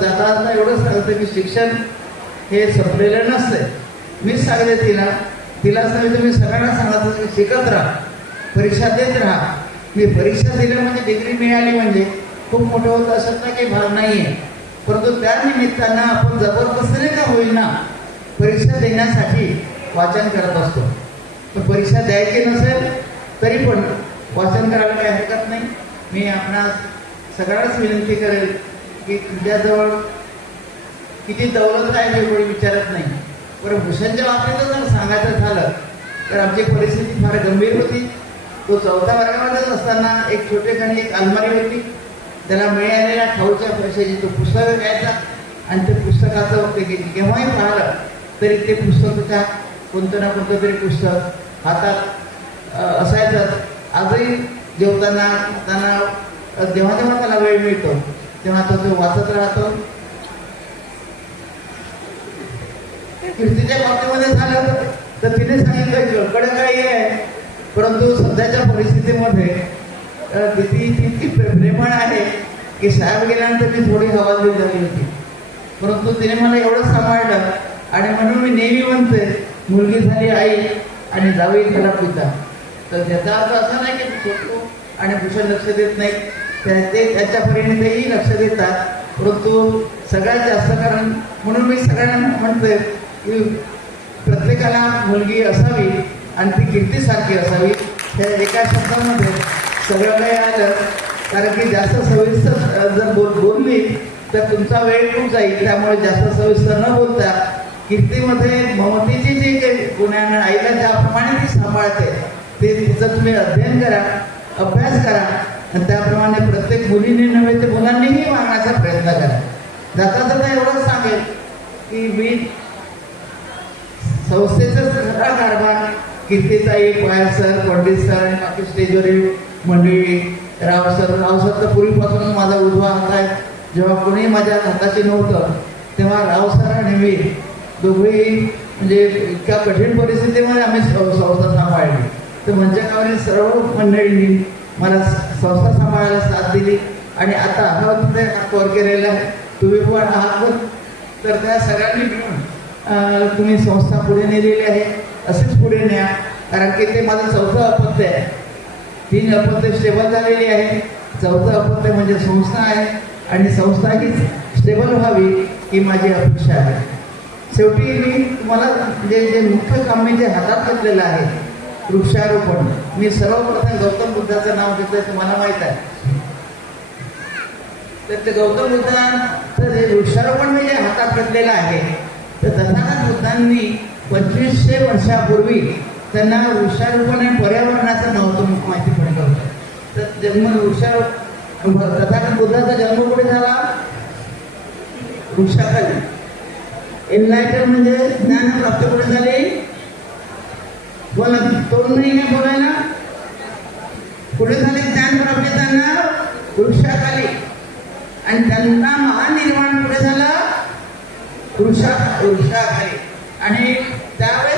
जाता जाता एवढंच सांगतं की शिक्षण हे संपलेलं नसतंय. मीच सांगते तिलाच नाही तर मी सगळ्यांना सांगतो की शिकत राहा, परीक्षा देत राहा. मी परीक्षा दिल्या म्हणजे डिग्री मिळाली म्हणजे खूप मोठं होतं असं नाही काही भाग नाही आहे. परंतु त्या निमित्तानं आपण जबरदस्तीने का होईना परीक्षा देण्यासाठी वाचन करत असतो. तर परीक्षा द्यायची नसेल तरी पण वाचन करायला काही हरकत नाही. मी आपणास सगळ्यांनाच विनंती करेल की तुमच्याजवळ किती दौलत आहे हे कोणी विचारत नाही. पण भूषणच्या बाबतीत जर सांगायचं झालं तर आमची परिस्थिती फार गंभीर होती. तो 4थ्या वर्गामध्येच असताना एक छोटेखानी एक अलमारी होती. त्याला मिळालेल्या खाऊच्या पैशाची तो पुस्तकं घ्यायचा आणि ते पुस्तकाचं ते केव्हाही पाहिलं तरी ते पुस्तकाच्या कोणतं ना कोणतं तरी पुस्तक हातात असायचं. आजही जेवताना खाताना जेव्हा जेव्हा त्याला वेळ मिळतो तेव्हा तो वाचत राहतो. कीर्तीच्या बाबतीमध्ये झालं तर तिने सांगितलं कडे काही आहे, परंतु सध्याच्या परिस्थितीमध्ये ती इतकी प्रेमळ आहे की साहेब गेल्यानंतर मी थोडी हवालदिल झाली होती. परंतु तिने मला एवढं सांभाळलं आणि म्हणून मी नेहमी म्हणते मुलगी झाली आई आणि जावई झाला पिता. तर त्याचा अर्थ असा नाही की छोटू आणि भूषण लक्ष देत नाही, ते त्याच्या परीने तेही लक्ष देतात. परंतु सगळ्यात जास्त कारण म्हणून मी सगळ्यांना म्हणते की प्रत्येकाला मुलगी असावी आणि ती कीर्तीसारखी असावी. हे एका शब्दामध्ये सगळं काही आलं. कारण की जास्त सविस्तर जर बोलली तर तुमचा वेळ खूप जाईल. त्यामुळे जास्त सविस्तर न बोलता कीर्तीमध्ये ममतेची जी काही गुणांना आईला ज्याप्रमाणे ती सांभाळते ते तिचं तुम्ही अध्ययन करा, अभ्यास करा आणि त्याप्रमाणे प्रत्येक मुलीने नव्हे ते मुलांनीही वागण्याचा प्रयत्न करा. जाता जाता एवढंच सांगेल की मी संस्थेचा सगळा कारभार कीर्तीताई, पायल सर, पंडित सर आणि बाकी स्टेजवरील मंडळी, राव सर तर पूर्वीपासून माझा उजवा हात आहे. जेव्हा कोणी माझ्या हाताशी नव्हतं तेव्हा राव सर आणि मी दोघेही म्हणजे इतक्या कठीण परिस्थितीमध्ये आम्ही संस्था सांभाळली. तर मंचकावरील सर्व मंडळींनी मला संस्था सांभाळायला साथ दिली आणि आता हा तिथे वर केलेला आहे. तुम्ही पण आहात तर त्या सगळ्यांनी मिळून तुम्ही संस्था पुढे नेलेली आहे. असेच पुढे न्या. कारण की ते माझं 4थं अपत्य आहे. 3 अपत्य स्टेबल झालेली आहे. 4थं अपत्य म्हणजे संस्था आहे आणि संस्था ही स्टेबल व्हावी ही माझी अपेक्षा आहे. शेवटी मी तुम्हाला जे मुख्य काम मी जे हातात घेतलेलं आहे वृक्षारोपण. मी सर्वप्रथम गौतम बुद्धाचं नाव घेतलंय तुम्हाला माहीत आहे. तर ते गौतम बुद्धांचं जे वृक्षारोपण मी जे हातात घेतलेलं आहे तर तथागत बुद्धांनी 2500 वर्षापूर्वी त्यांना वृक्षारोपण आणि पर्यावरणाचं नव्हतं माहिती पडलं होतं. तर जन्म तथागत बुद्धाचा जन्म कुठे झाला? वृक्षाखाली. एनलायटन म्हणजे ज्ञान प्राप्त कुठे झाले? बोला, तोंड नाही ना बोलायला. कुठे झाले ज्ञान प्राप्त? त्यांना वृक्षाखाली. आणि त्यांना महानिर्वाण कुठे झालं? वृक्षाखाली. आणि त्यावेळेस